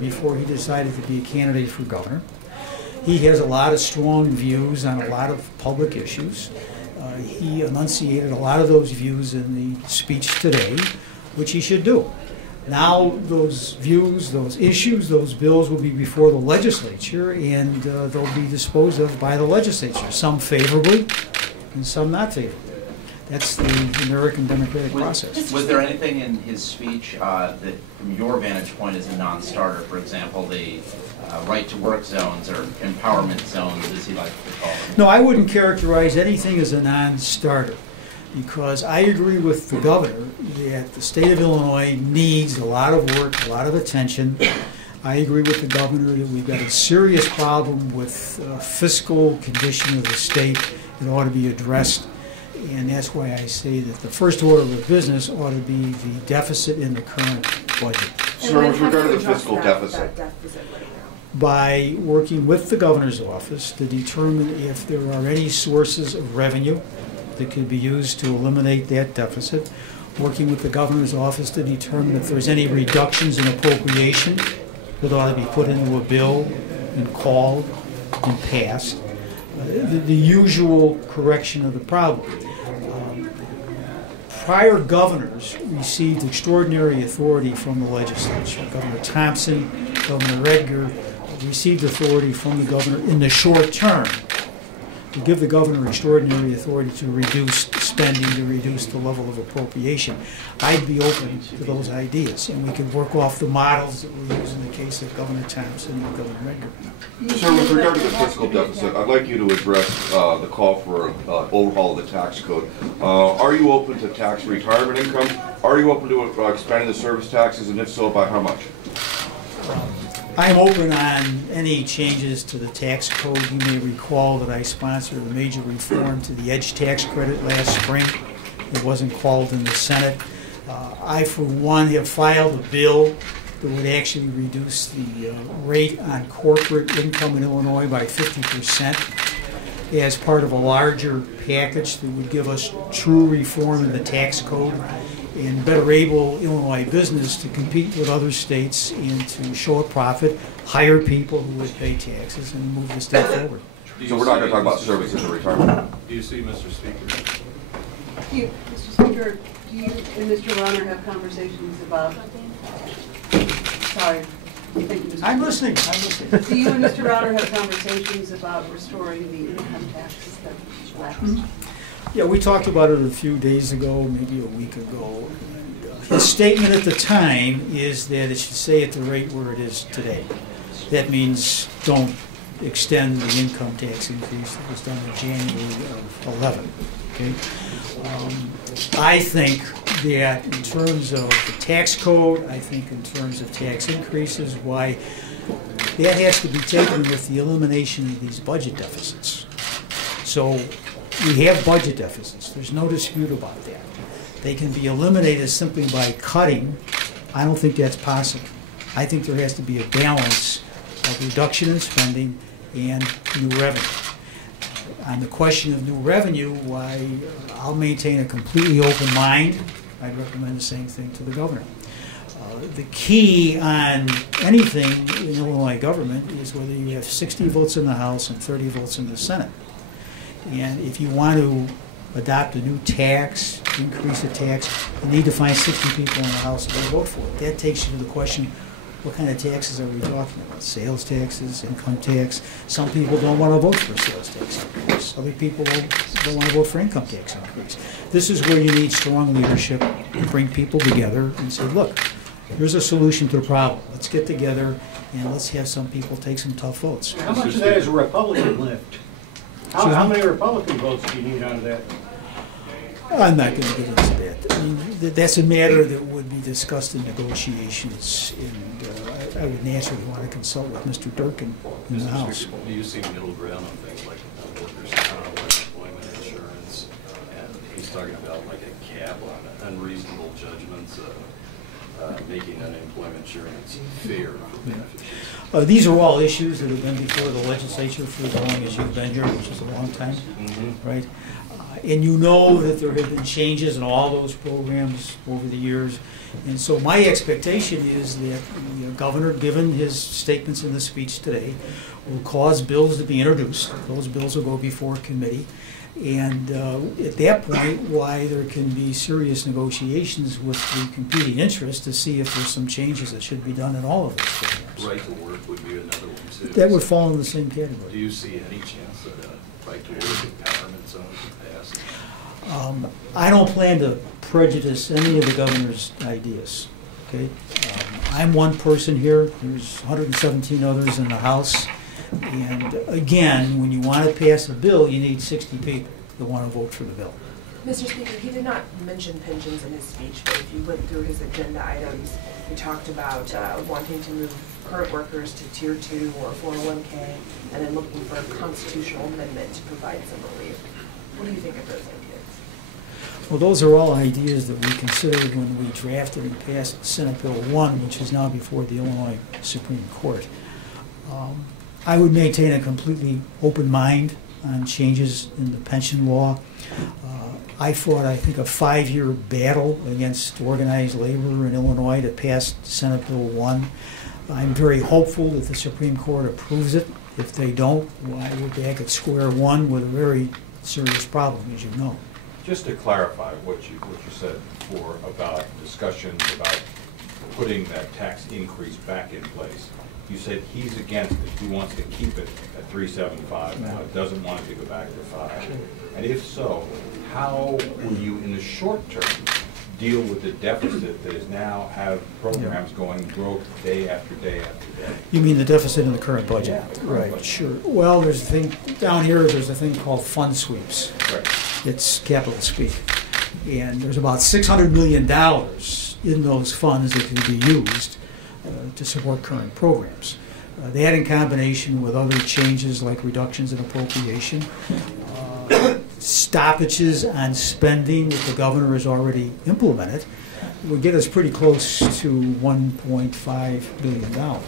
before he decided to be a candidate for governor. He has a lot of strong views on a lot of public issues. He enunciated a lot of those views in the speech today, which he should do. Now those views, those issues, those bills will be before the legislature, and they'll be disposed of by the legislature, some favorably and some not favorably. That's the American democratic process. Was there anything in his speech that, from your vantage point, is a non-starter? For example, the right-to-work zones or empowerment zones, as he likes to call them? No, I wouldn't characterize anything as a non-starter, because I agree with the governor that the state of Illinois needs a lot of work, a lot of attention. I agree with the governor that we've got a serious problem with fiscal condition of the state that ought to be addressed. And that's why I say that the first order of business ought to be the deficit in the current budget. Sir, with regard to the fiscal deficit. By working with the governor's office to determine if there are any sources of revenue that could be used to eliminate that deficit, working with the governor's office to determine if there's any reductions in appropriation that ought to be put into a bill and called and passed. The usual correction of the problem. Prior governors received extraordinary authority from the legislature. Governor Thompson, Governor Edgar received authority from the governor in the short term to give the governor extraordinary authority to reduce spending, to reduce the level of appropriation. I'd be open to those ideas, and we could work off the models that we use in the case of Governor Thompson and Governor Edgar. Sir, with regard to the fiscal deficit, I'd like you to address the call for overhaul of the tax code. Are you open to tax retirement income? Are you open to expanding the service taxes, and if so, by how much? I'm open on any changes to the tax code. You may recall that I sponsored a major reform to the edge tax credit last spring. It wasn't called in the Senate. I, for one, have filed a bill that would actually reduce the rate on corporate income in Illinois by 50% as part of a larger package that would give us true reform in the tax code and better able Illinois business to compete with other states and to show a profit, hire people who would pay taxes, and move the state forward. So we're not going to talk about services and retirement. Do you see, Mr. Speaker? Mr. Speaker, do you and Mr. Rauner have conversations about... Sorry. Thank you, Mr. I'm listening. I'm listening. Do you and Mr. Rauner have conversations about restoring the income taxes that lapsed? Yeah, we talked about it a few days ago, maybe a week ago. His statement at the time is that it should stay at the rate where it is today. That means don't extend the income tax increase that was done in January of 11. Okay? I think that in terms of the tax code, I think in terms of tax increases, why that has to be taken with the elimination of these budget deficits. So we have budget deficits. There's no dispute about that. They can be eliminated simply by cutting. I don't think that's possible. I think there has to be a balance of reduction in spending and new revenue. On the question of new revenue, why, I'll maintain a completely open mind. I'd recommend the same thing to the governor. The key on anything in Illinois government is whether you have 60 votes in the House and 30 votes in the Senate. And if you want to adopt a new tax, increase a tax, you need to find 60 people in the House that will vote for it. That takes you to the question, what kind of taxes are we talking about? Sales taxes, income tax. Some people don't want to vote for a sales tax increase. Other people don't want to vote for income tax increase. This is where you need strong leadership to bring people together and say, look, here's a solution to the problem. Let's get together and let's have some people take some tough votes. How much of that is a Republican lift? How many Republican votes do you need out of that? I'm not going to get into that. I mean, that's a matter that would be discussed in negotiations, and I would naturally want to consult with Mr. Durkin in the House. Do you see middle ground on things like workers' comp, unemployment insurance, and he's talking about like a cap on unreasonable judgments, making unemployment insurance fair for beneficiaries? These are all issues that have been before the legislature for as long as you've been here, which is a long time, right? And you know that there have been changes in all those programs over the years. And so my expectation is that the governor, given his statements in the speech today, will cause bills to be introduced. Those bills will go before committee. And at that point, why there can be serious negotiations with the competing interests to see if there's some changes that should be done in all of those programs. Right to work would be another one too. That would fall in the same category. Do you see any chance that a right to work empowerment zone could pass? I don't plan to prejudice any of the governor's ideas. Okay, I'm one person here. There's 117 others in the House. And again, when you want to pass a bill, you need 60 people that want to vote for the bill. Mr. Speaker, he did not mention pensions in his speech, but if you went through his agenda items, he talked about wanting to move current workers to Tier 2 or 401k, and then looking for a constitutional amendment to provide some relief. What do you think of those ideas? Well, those are all ideas that we considered when we drafted and passed Senate Bill 1, which is now before the Illinois Supreme Court. I would maintain a completely open mind on changes in the pension law. I fought, I think, a 5-year battle against organized labor in Illinois to pass Senate Bill 1. I'm very hopeful that the Supreme Court approves it. If they don't, well, we're back at square one with a very serious problem, as you know. Just to clarify what you said before about discussions about putting that tax increase back in place. You said he's against it. He wants to keep it at 375 now. Doesn't want it to go back to 5. And if so, how will you, in the short term, deal with the deficit that is now have programs going broke day after day after day? You mean the deficit in the current budget? Yeah, right, budget. Sure. Well, there's a thing down here. There's a thing called fund sweeps. Right. It's capital speak, and there's about $600 million in those funds that can be used to support current programs. That, in combination with other changes like reductions in appropriation, stoppages on spending that the governor has already implemented, would get us pretty close to $1.5 billion.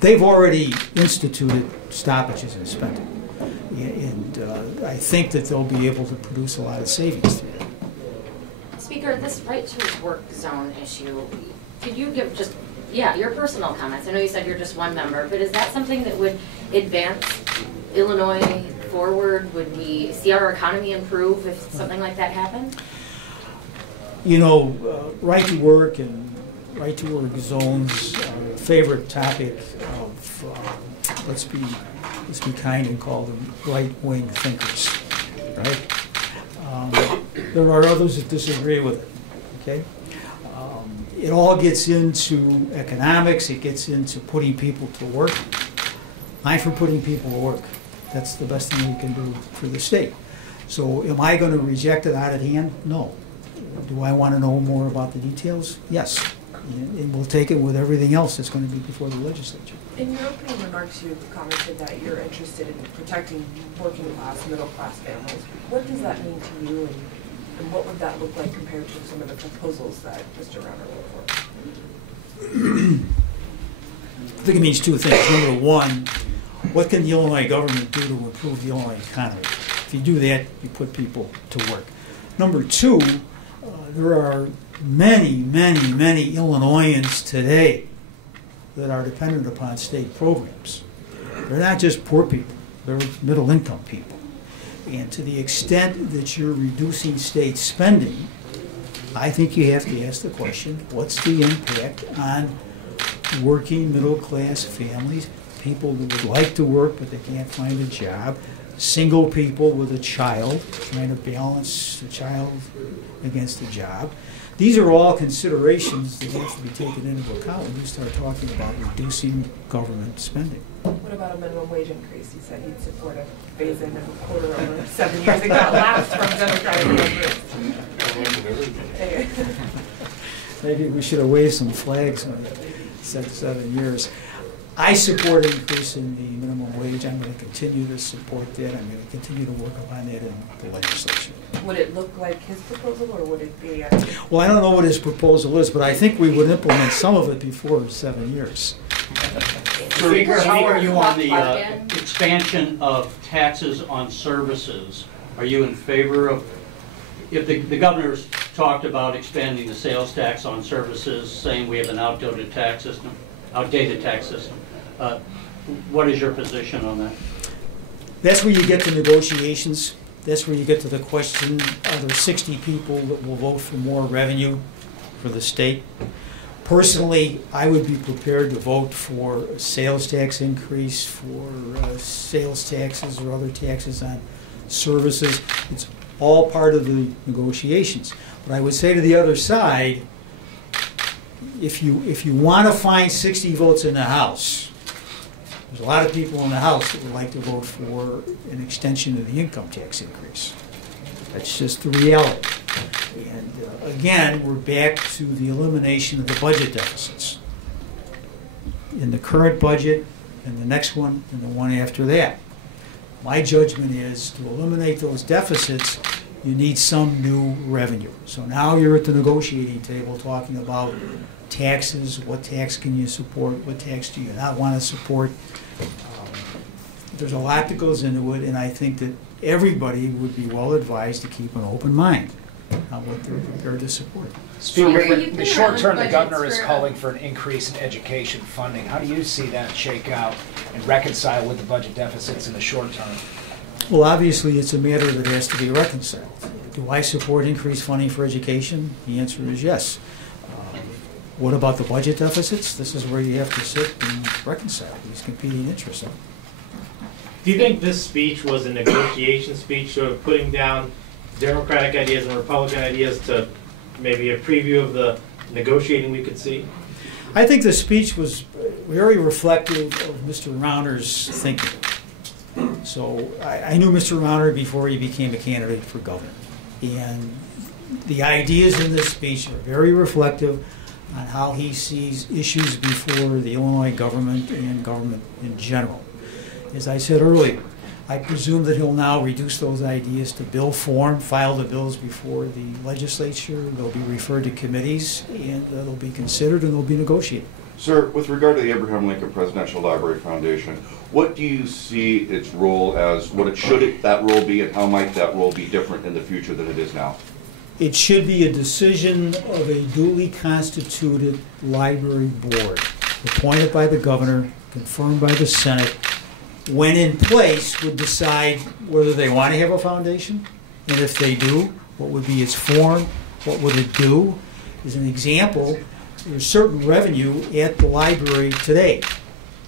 They've already instituted stoppages in spending, and I think that they'll be able to produce a lot of savings through that. Speaker, this right to work zone issue, could you give just, your personal comments? I know you said you're just one member, but is that something that would advance Illinois forward? Would we see our economy improve if something like that happened? You know, right to work and right to work zones are a favorite topic of, let's be kind and call them right-wing thinkers, right? There are others that disagree with it, okay? It all gets into economics, it gets into putting people to work. I'm for putting people to work. That's the best thing we can do for the state. So am I going to reject it out of hand? No. Do I want to know more about the details? Yes. And we'll take it with everything else that's going to be before the legislature. In your opening remarks, you commented that you're interested in protecting working class, middle class families. What does that mean to you, and what would that look like compared to some of the proposals that Mr. Rauner wrote for? I think it means two things. Number one, what can the Illinois government do to improve the Illinois economy? If you do that, you put people to work. Number two, there are many, many, many Illinoisans today that are dependent upon state programs. They're not just poor people, they're middle income people. And to the extent that you're reducing state spending, I think you have to ask the question, what's the impact on working middle class families, people that would like to work but they can't find a job, single people with a child, trying to balance the child against the job. These are all considerations that have to be taken into account when you start talking about reducing government spending. What about a minimum wage increase? He said he'd support a phase-in of a quarter over 7 years. It got lapsed from Democratic groups. Maybe we should have waved some flags when it said 7 years. I support increasing the minimum wage. I'm going to continue to support that. I'm going to continue to work on that in the legislature. Would it look like his proposal, or would it be? Well, I don't know what his proposal is, but I think we would implement some of it before 7 years. Speaker, how are you on the Again? expansion of taxes on services? Are you in favor of, if the governor's talked about expanding the sales tax on services, saying we have an outdated tax system, what is your position on that? That's where you get to negotiations. That's where you get to the question, are there 60 people that will vote for more revenue for the state? Personally, I would be prepared to vote for a sales tax increase, for sales taxes or other taxes on services. It's all part of the negotiations. But I would say to the other side, if you want to find 60 votes in the House, there's a lot of people in the House that would like to vote for an extension of the income tax increase. That's just the reality. And again, we're back to the elimination of the budget deficits. In the current budget, and the next one, and the one after that. My judgment is to eliminate those deficits, you need some new revenue. So now you're at the negotiating table talking about taxes, what tax can you support, what tax do you not want to support. There's a lot that goes into it, and I think that everybody would be well advised to keep an open mind on what they're prepared to support. Speaker, You've in the been short around term, the budgets governor is for- calling for an increase in education funding. How do you see that shake out and reconcile with the budget deficits in the short term? Well, obviously, it's a matter that has to be reconciled. Do I support increased funding for education? The answer is yes. What about the budget deficits? This is where you have to sit and reconcile these competing interests. Do you think this speech was a negotiation speech, sort of putting down Democratic ideas and Republican ideas to maybe a preview of the negotiating we could see? I think the speech was very reflective of Mr. Rauner's thinking. So I knew Mr. Rauner before he became a candidate for governor. And the ideas in this speech are very reflective on how he sees issues before the Illinois government and government in general. As I said earlier, I presume that he'll now reduce those ideas to bill form, file the bills before the legislature, they'll be referred to committees, and they'll be considered and they'll be negotiated. Sir, with regard to the Abraham Lincoln Presidential Library Foundation, what do you see its role as, should that role be, and how might that role be different in the future than it is now? It should be a decision of a duly constituted library board, appointed by the governor, confirmed by the Senate, when in place would decide whether they want to have a foundation, and if they do, what would be its form, what would it do. As an example, there's certain revenue at the library today.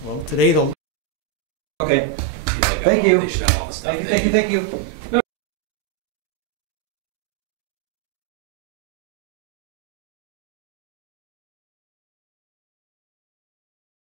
Well, today the... Okay. Thank you. Thank you.